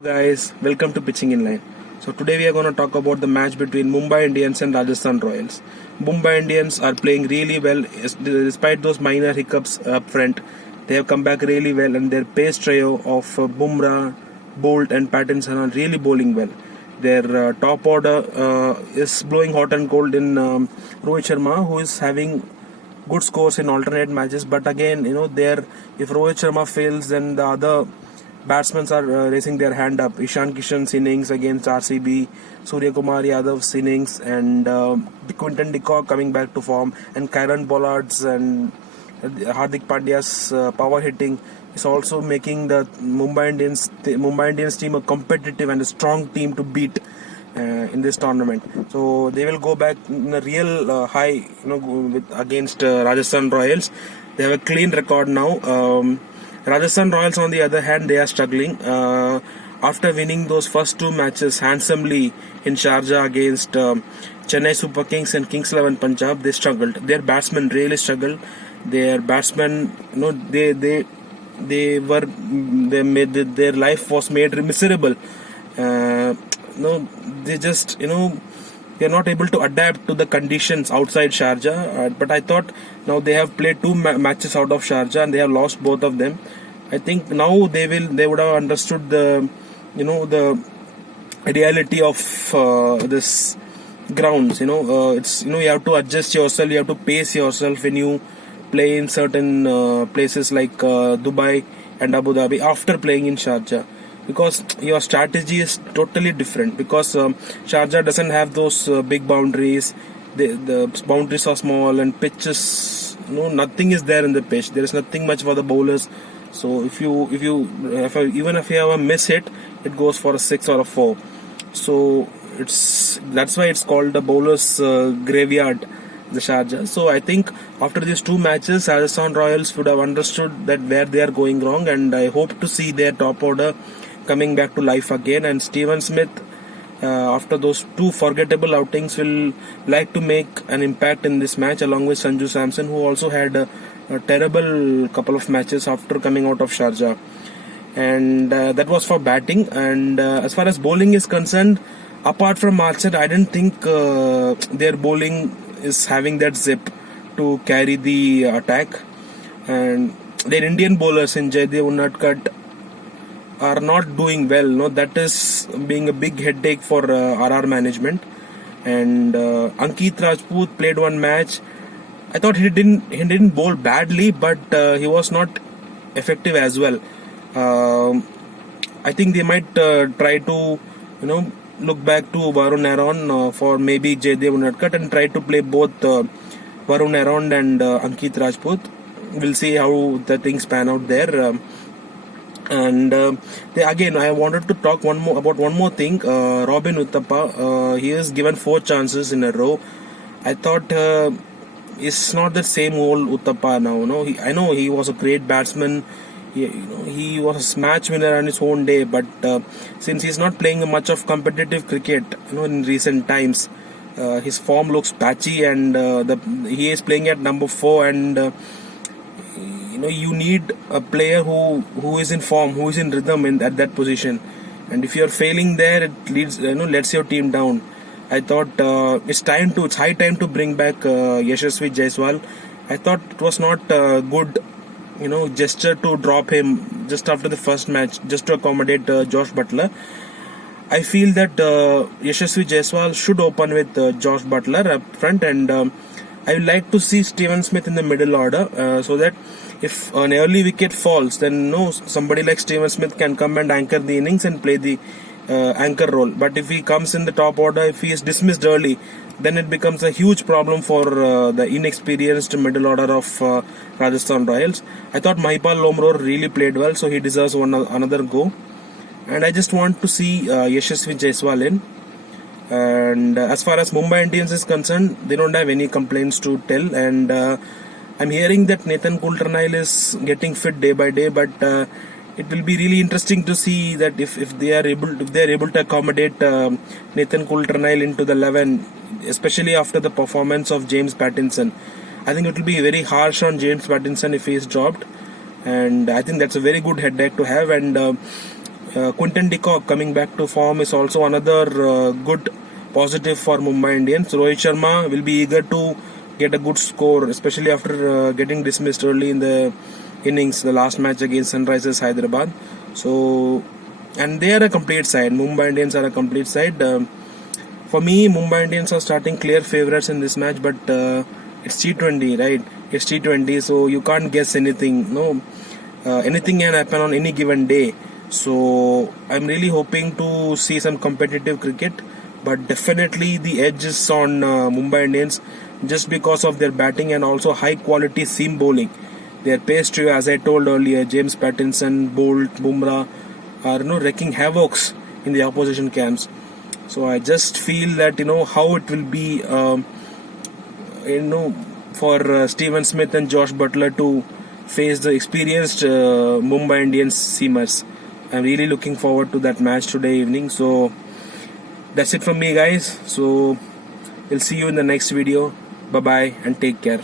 Guys, welcome to Pitching in Line. So today we are going to talk about the match between Mumbai Indians and Rajasthan Royals. Mumbai Indians are playing really well despite those minor hiccups up front. They have come back really well, and their pace trio of Bumrah, Bolt and Pattinson are really bowling well. Their top order is blowing hot and cold in Rohit Sharma, who is having good scores in alternate matches. But again, there if Rohit Sharma fails, then the other batsmen are raising their hand up. Ishan Kishan's innings against RCB, Surya Kumar Yadav's innings, and Quinton de Kock coming back to form, and Kieron Pollard's and Hardik Pandya's power hitting is also making the Mumbai Indians team a competitive and a strong team to beat in this tournament. So they will go back in a real high, against Rajasthan Royals. They have a clean record now. Rajasthan Royals, on the other hand, they are struggling. After winning those first two matches handsomely in Sharjah against Chennai Super Kings and Kings 11 Punjab, they struggled. Their batsmen really struggled. Their batsmen, their life was made miserable. They just, they are not able to adapt to the conditions outside Sharjah. But I thought now they have played two matches out of Sharjah and they have lost both of them. I think now they would have understood the reality of this grounds. It's you have to adjust yourself, you have to pace yourself when you play in certain places like Dubai and Abu Dhabi after playing in Sharjah, because your strategy is totally different, because Sharjah doesn't have those big boundaries. The boundaries are small and pitches, nothing is there in the pitch. There is nothing much for the bowlers. So even if you have a miss hit, it goes for a 6 or a 4. So that's why it's called the bowlers graveyard, the Sharjah. So I think after these two matches, Rajasthan Royals would have understood that where they are going wrong, and I hope to see their top order coming back to life again. And Steven Smith, after those two forgettable outings, will like to make an impact in this match along with Sanju Samson, who also had a terrible couple of matches after coming out of Sharjah. And that was for batting. And as far as bowling is concerned, apart from Archer, I didn't think their bowling is having that zip to carry the attack. And their Indian bowlers in Jaydev Unadkat are not doing well. That is being a big headache for RR management. And Ankit Rajput played one match. I thought he didn't bowl badly, but he was not effective as well. I think they might try to look back to Varun Aaron for maybe Jaydev Unadkat and try to play both Varun Aaron and Ankit Rajput. We'll see how the things pan out there. Again, I wanted to talk about one more thing. Robin Uthappa, he was given 4 chances in a row. I thought it's not the same old Uthappa now. I know he was a great batsman. He was a match winner on his own day, but since he's not playing much of competitive cricket, in recent times, his form looks patchy, and he is playing at number 4, and you need a player who is in form, who is in rhythm at that position. And if you're failing there, it lets your team down. I thought it's high time to bring back Yashasvi Jaiswal. I thought it was not a good gesture to drop him just after the first match, just to accommodate Josh Butler. I feel that Yashasvi Jaiswal should open with Josh Butler up front, and I would like to see Steven Smith in the middle order, so that if an early wicket falls, then somebody like Steven Smith can come and anchor the innings and play the anchor role. But if he comes in the top order, if he is dismissed early, then it becomes a huge problem for the inexperienced middle order of Rajasthan Royals. I thought Mahipal Lomror really played well, so he deserves another go. And I just want to see Yashasvi Jaiswal in. And as far as Mumbai Indians is concerned, they don't have any complaints to tell. And I'm hearing that Nathan Coulter-Nile is getting fit day by day, but it will be really interesting to see that if they are able to accommodate Nathan Coulter-Nile into the 11, especially after the performance of James Pattinson. I think it will be very harsh on James Pattinson if he is dropped, and I think that's a very good headache to have. And Quinton de Kock coming back to form is also another good positive for Mumbai Indians. Rohit Sharma will be eager to get a good score, especially after getting dismissed early in the innings, the last match against Sunrisers Hyderabad. So, and they are a complete side. Mumbai Indians are a complete side. For me, Mumbai Indians are starting clear favourites in this match, but it's T20, right? It's T20, so you can't guess anything. No, anything can happen on any given day. So I'm really hoping to see some competitive cricket, but definitely the edge is on Mumbai Indians just because of their batting and also high quality seam bowling. Their pace trio, as I told earlier, James Pattinson, Bolt, Bumrah, are wrecking havocs in the opposition camps. So I just feel that how it will be for Steven Smith and Josh Butler to face the experienced Mumbai Indians seamers. I'm really looking forward to that match today evening. So that's it from me, guys. So we'll see you in the next video. Bye bye and take care.